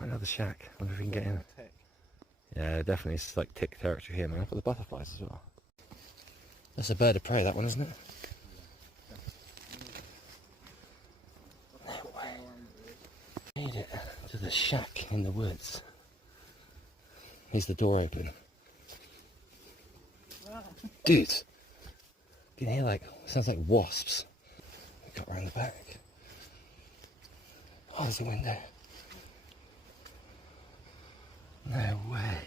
Another shack. I wonder if we can get in. Tick. Yeah, definitely. It's like tick territory here, man. Look at the butterflies as well. That's a bird of prey, that one, isn't it? No way. Made it to the shack in the woods. Here's the door open. Dude! You can hear like, sounds like wasps. We got around the back. Oh, there's a window. No way.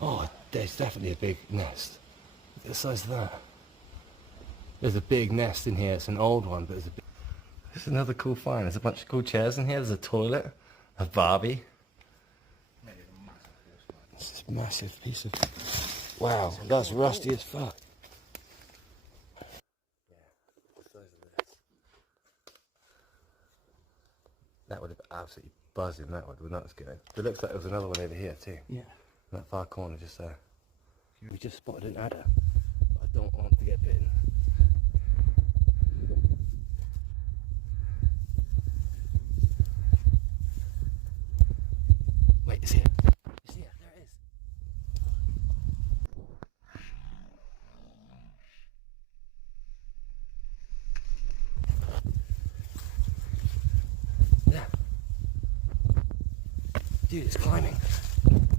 Oh, there's definitely a big nest. Look at the size of that. There's a big nest in here. It's an old one, but there's a big... This is another cool find. There's a bunch of cool chairs in here. There's a toilet, a Barbie. This is a massive piece of... Wow, that's rusty as fuck. Yeah, the size of this. That would have absolutely buzzing, that would, when that was going. But it looks like there was another one over here too. Yeah. In that far corner just there. We just spotted an adder. I don't want to get bitten. Wait, it's here. It's here, there it is. Yeah. Dude, it's climbing.